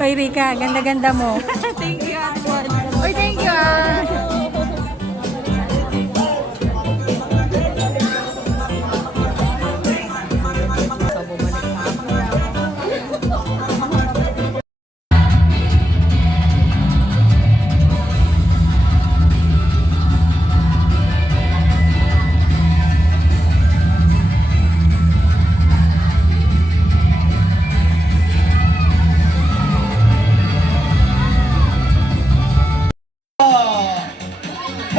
Hoy, Rika, ganda-ganda mo. Thank you, Ate Juan. Uy, thank you,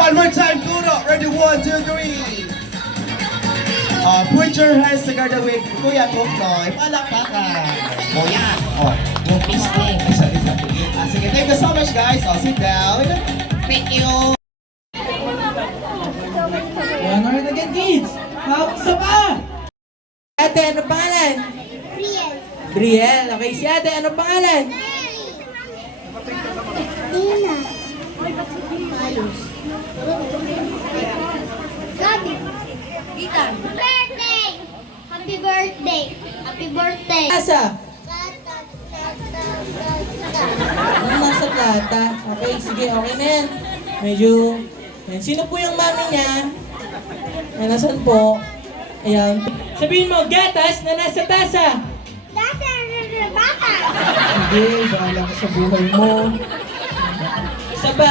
One more time, Duro. Ready, 1, 2, 3. Put your hands together with Kuya Kuknoy. Palakpakan. O yan. Yung pisting. Sige, thank you so much, guys. Sit down. Thank you. Yan, alright again, kids. Isa pa. Ate, ano pangalan? Brielle. Brielle. Okay, si ate, ano pangalan? Tina. Carlos. Gabi. Ethan. Birthday! Happy birthday! Happy birthday! Asa? Ano nasa plata? Okay, sige, okay na yan. Medyo... Yan. Sino po yung mami niya? Yan, nasan po? Ayan. Sabihin mo, gatas na nasa tasa. Data! Bata! Hindi, bahala ka sa buhay mo. Saba.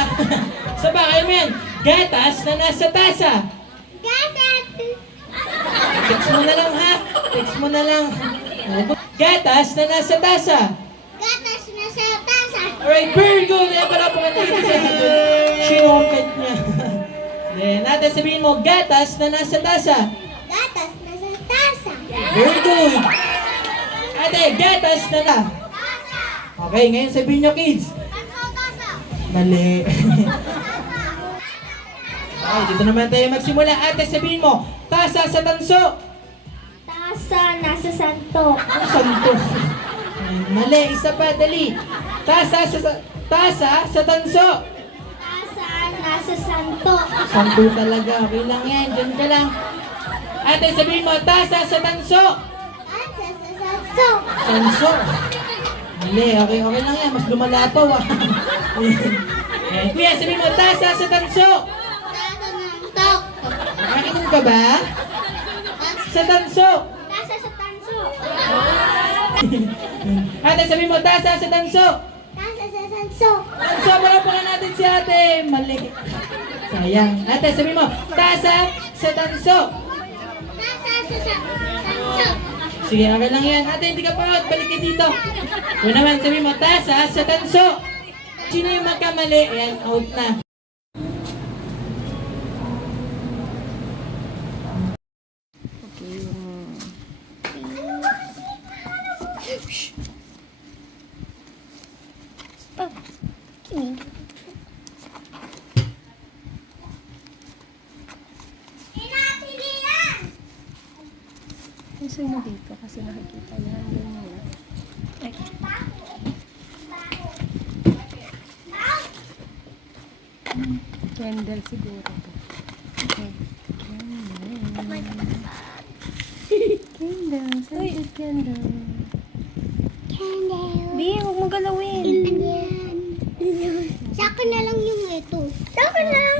Saba, kayo mo yan. Gatas na nasa tasa. Data! Text mo na lang, ha? Text mo na lang. Gatas na nasa tasa. Gatas na sa tasa! Alright, very good. Ayan pala po ka nakikita sa sinokit niya. Then, ate, sabihin mo, gatas na nasa tasa. Gatas na sa tasa! Very good. Ate, gatas na na. Tasa! Okay, ngayon sabihin nyo, kids. Tasa! Mali. Okay, dito naman tayo magsimula. Ate, sabihin mo, tasa sa tanso. Tasa nasa santo! Ang santo. Mali, isa pa, dali. Tasa sa tanso. Tasa nasa santo! Santo talaga. Okay lang yan, dyan ka lang. Ate, sabihin mo, tasa sa tanso. Tasa sa santo! Tanso. Mali, okay lang yan. Mas lumalapaw ah. Ayan, kuya, sabihin mo, tasa sa tanso. Tasa ng tok! Nakikinig ka ba? Sa tanso. Tasa sa tanso! Ate, sabihin mo, tasa sa tanso. Tasa sa sanso! Tanso, palapakan natin si ate. Mali. Sayang. Ate, sabihin mo, tasa sa tanso. Tasa sa sanso! Sige, okay lang yan. Ate, hindi ka pa out. Balik ka dito. Yun naman, sabihin mo, tasa sa tanso. Sino yung magkamali? Ayan, out na. Gusto mo dito kasi nakikita niya. Ay. Candle siguro to. Okay. Candle. Scented candle. Candle! Bi, huwag mo galawin. Sa akin na lang yung ito. Sa akin na!